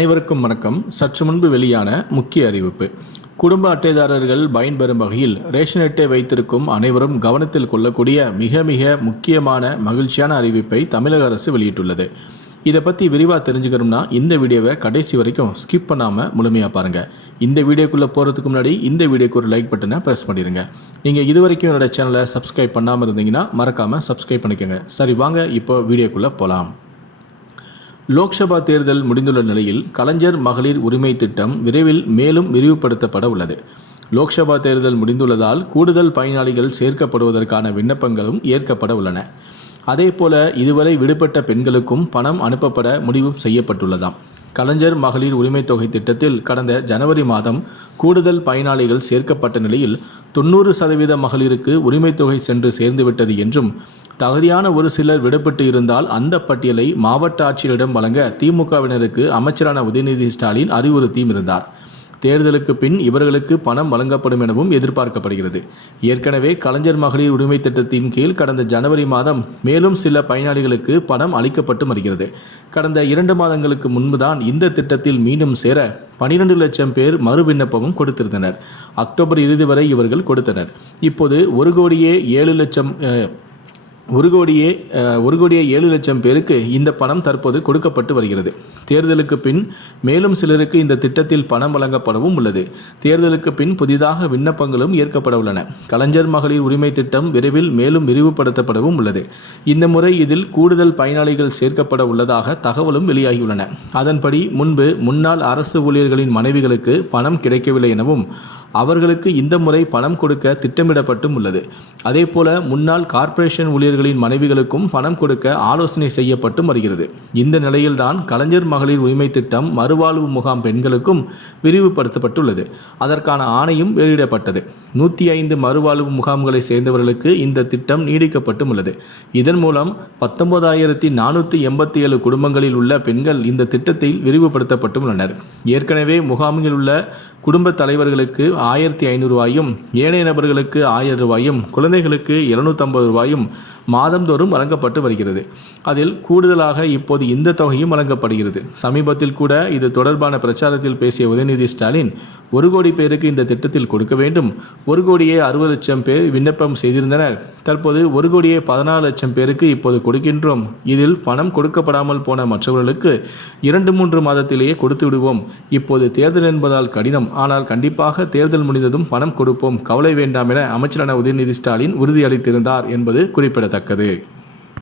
அனைவருக்கும் வணக்கம். சற்று முன்பு வெளியான முக்கிய அறிவிப்பு. குடும்ப அட்டைதாரர்கள் பயன்பெறும் வகையில் ரேஷன் அட்டை வைத்திருக்கும் அனைவரும் கவனத்தில் கொள்ளக்கூடிய மிக முக்கியமான மகிழ்ச்சியான அறிவிப்பை தமிழக அரசு வெளியிட்டுள்ளது. இதை பற்றி விரிவாக தெரிஞ்சுக்கணும்னா இந்த வீடியோவை கடைசி வரைக்கும் ஸ்கிப் பண்ணாமல் முழுமையாக பாருங்கள். இந்த வீடியோக்குள்ளே போகிறதுக்கு முன்னாடி இந்த வீடியோக்கு ஒரு லைக் பட்டனை ப்ரெஸ் பண்ணிடுங்க. நீங்கள் இது வரைக்கும் என்னோட சேனலை சப்ஸ்கிரைப் பண்ணாமல் இருந்தீங்கன்னா மறக்காமல் சப்ஸ்கிரைப் பண்ணிக்கோங்க. சரி, வாங்க இப்போ வீடியோக்குள்ளே போகலாம். லோக்சபா தேர்தல் முடிந்துள்ள நிலையில் கலைஞர் மகளிர் உரிமை திட்டம் விரைவில் மேலும் விரிவுபடுத்தப்பட உள்ளது. லோக்சபா தேர்தல் முடிந்துள்ளதால் கூடுதல் பயனாளிகள் சேர்க்கப்படுவதற்கான விண்ணப்பங்களும் ஏற்கப்பட உள்ளன. அதேபோல இதுவரை விடுபட்ட பெண்களுக்கும் பணம் அனுப்பப்பட முடிவு செய்யப்பட்டுள்ளதாம். கலைஞர் மகளிர் உரிமை தொகை திட்டத்தில் கடந்த ஜனவரி மாதம் கூடுதல் பயனாளிகள் சேர்க்கப்பட்ட நிலையில் 90% மகளிருக்கு உரிமை தொகை சென்று சேர்ந்துவிட்டது என்றும், தகுதியான ஒரு சிலர் விடுபட்டு இருந்தால் அந்த பட்டியலை மாவட்ட ஆட்சியரிடம் வழங்க திமுகவினருக்கு அமைச்சரான உதயநிதி ஸ்டாலின் அறிவுறுத்தியும் இருந்தார். தேர்தலுக்கு பின் இவர்களுக்கு பணம் வழங்கப்படும் எனவும் எதிர்பார்க்கப்படுகிறது. ஏற்கனவே கலைஞர் மகளிர் உரிமை திட்டத்தின் கீழ் கடந்த ஜனவரி மாதம் மேலும் சில பயனாளிகளுக்கு பணம் அளிக்கப்பட்டு வருகிறது. கடந்த 2 மாதங்களுக்கு முன்புதான் இந்த திட்டத்தில் மீண்டும் சேர 12 லட்சம் பேர் மறு விண்ணப்பமும் கொடுத்திருந்தனர். அக்டோபர் இறுதி வரை இவர்கள் கொடுத்தனர். இப்போது 1,07 லட்சம் பேருக்கு இந்த பணம் தற்போது கொடுக்கப்பட்டு வருகிறது. தேர்தலுக்கு பின் மேலும் சிலருக்கு இந்த திட்டத்தில் பணம் வழங்கப்படவும் உள்ளது. தேர்தலுக்கு பின் புதிதாக விண்ணப்பங்களும் ஏற்கப்பட உள்ளன. கலைஞர் மகளிர் உரிமை திட்டம் விரைவில் மேலும் விரிவுபடுத்தப்படவும் உள்ளது. இந்த முறை இதில் கூடுதல் பயனாளிகள் சேர்க்கப்பட உள்ளதாக தகவலும் வெளியாகியுள்ளன. அதன்படி முன்பு முன்னாள் அரசு ஊழியர்களின் மனைவிகளுக்கு பணம் கிடைக்கவில்லை எனவும், அவர்களுக்கு இந்த முறை பணம் கொடுக்க திட்டமிடப்பட்டும் உள்ளது. அதேபோல முன்னாள் கார்ப்பரேஷன் ஊழியர்களின் மனைவிகளுக்கும் பணம் கொடுக்க ஆலோசனை செய்யப்பட்டும் வருகிறது. இந்த நிலையில்தான் கலைஞர் மகளிர் உரிமை திட்டம் மறுவாழ்வு முகாம் பெண்களுக்கும் விரிவுபடுத்தப்பட்டுள்ளது. அதற்கான ஆணையும் வெளியிடப்பட்டது. 105 மறுவாழ்வு முகாம்களை சேர்ந்தவர்களுக்கு இந்த திட்டம் நீடிக்கப்பட்டும் உள்ளது. இதன் மூலம் 19,487 குடும்பங்களில் உள்ள பெண்கள் இந்த திட்டத்தில் விரிவுபடுத்தப்பட்டும் உள்ளனர். ஏற்கனவே முகாமில் உள்ள குடும்ப தலைவர்களுக்கு 1,500 ரூபாயும், ஏனைய நபர்களுக்கு 1000 ரூபாயும், குழந்தைகளுக்கு 750 ரூபாயும் மாதந்தோறும் வழங்கப்பட்டு வருகிறது. அதில் கூடுதலாக இப்போது இந்த தொகையும் வழங்கப்படுகிறது. சமீபத்தில் கூட இது தொடர்பான பிரச்சாரத்தில் பேசிய உதயநிதி ஸ்டாலின் 1 கோடி பேருக்கு இந்த திட்டத்தில் கொடுக்க வேண்டும், 1,60 லட்சம் பேர் விண்ணப்பம் செய்திருந்தனர், தற்போது 1,14 லட்சம் பேருக்கு இப்போது கொடுக்கின்றோம், இதில் பணம் கொடுக்கப்படாமல் போன மற்றவர்களுக்கு 2-3 மாதத்திலேயே கொடுத்து விடுவோம், இப்போது தேர்தல் என்பதால் கடினம், ஆனால் கண்டிப்பாக தேர்தல் முடிந்ததும் பணம் கொடுப்போம், கவலை வேண்டாம் என அமைச்சரான உதயநிதி ஸ்டாலின் உறுதியளித்திருந்தார் என்பது குறிப்பிடத்தக்கது.